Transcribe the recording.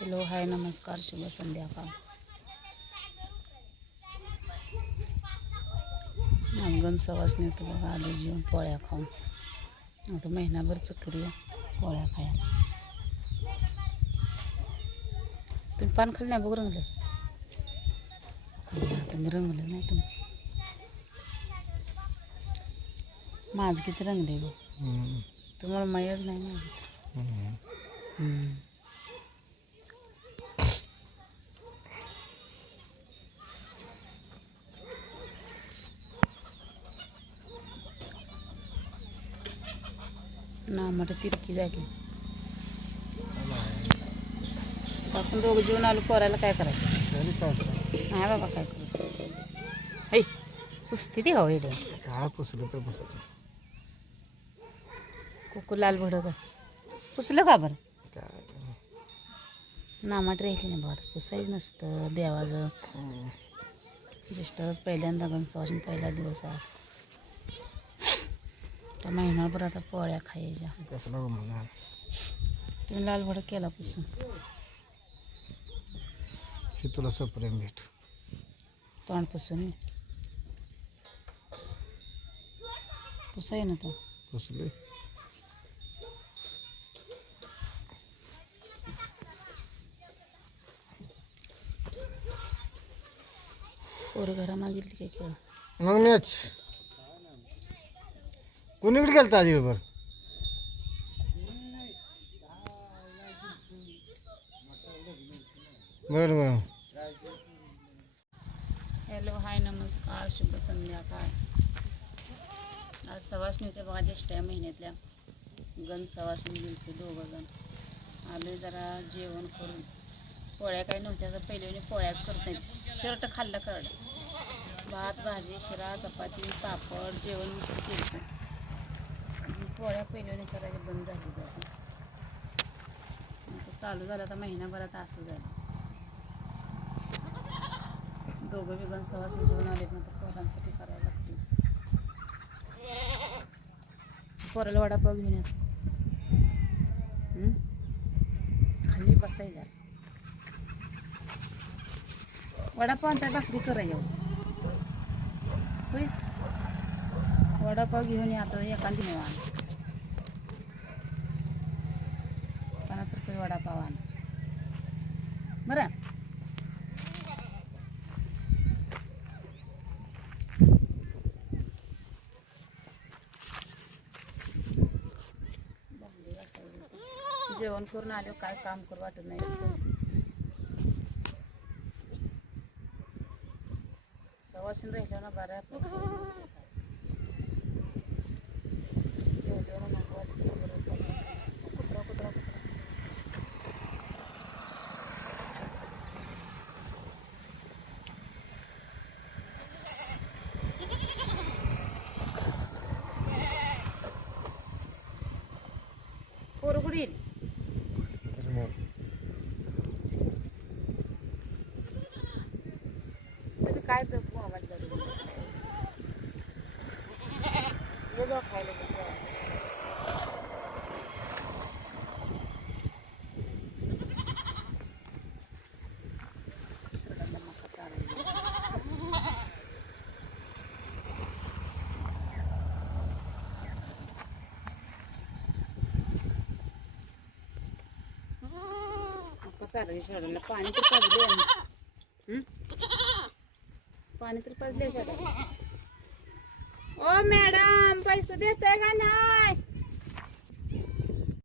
Hello hi नमस्कार शुभ संध्याकाळ. अंगण सवासणी होतं बघा, आलो जेवण पोळ्या खाऊन. आता महिनाभर चक्री पोळ्या खायला. तुम्ही पान खाल्लं नाही बघ, रंगलं तुम्ही, रंगलं नाही तुमचं. माझं किती रंगले बघ, तुम्हाला मायच नाही माझं. ना म्हटलं तिरकी जागी आपण दोघं जेवण आलो, पोरायला काय करायचं नाही बाबा, काय करू ऐ पुसते ती हवं एवढे काय पुसलं तर पुसलं. कुकू लाल भडक पुसलं का बरं? काय नामाट राहिली नाही बघा, पुसायच नसतं देवाचं. ज्येष्ठाच पहिल्यांदा गणसवासन पहिला दिवस आहे असं. त्या महिनाभर आता पोळ्या खायच्या. कसं नको म्हणा, तुम्ही लाल भडक केला पुसून. हे तुला सप्रेम भेट तोंड पुसून पुसाय ना तो पुसले. पोरं घरा मागितली काय खेळ. मग मॅच कोणीकडे गेलं ताजी बरं? बरं बरं. हॅलो हाय नमस्कार शुभ संध्याकाळ. आज सवासणी होते बघा, ज्येष्ठ या महिन्यातल्या गण सवासणी गेलते दोघं जण. आले जरा जेवण करून. पोळ्या काही नव्हत्या तर पहिले पोळ्याच करत नाही. शर्ट खाल्लं करड, भात भाजी शिरा चपाती पापड जेवण मस्त केलं. पोळ्या पहिल्याने करायला बंद झाली बघा. चालू झालं आता महिनाभरात असं झालं. दोघं वेगन सवासणी जेवण आले पण आता पोरांसाठी करायला लागते. पोराला वडापाव घेऊन येत खाली बसाय जा. वडापाव त्या भाकरी करायला होय. वडापाव घेऊन या आता एखादी नेवा. 50 रुपये वडापाव आण बरं. जेवण करून आलो, काय काम करू वाटत नाही. सवासणी राहिलो ना बरं आपलं. जेवलो ना नको वाटतं कुत्रा कुत्रा कुत्रा. पोरं कुठे येईल? तुम्ही काय तर मोबाईल धरून बसलाय. वेगळं खायला घेतलं. मका चालू चालू शाळेला. पाणी तर पाजले, पाणी तर पाजले शाळेला. ओ मॅडम पैसे देताय का नाही?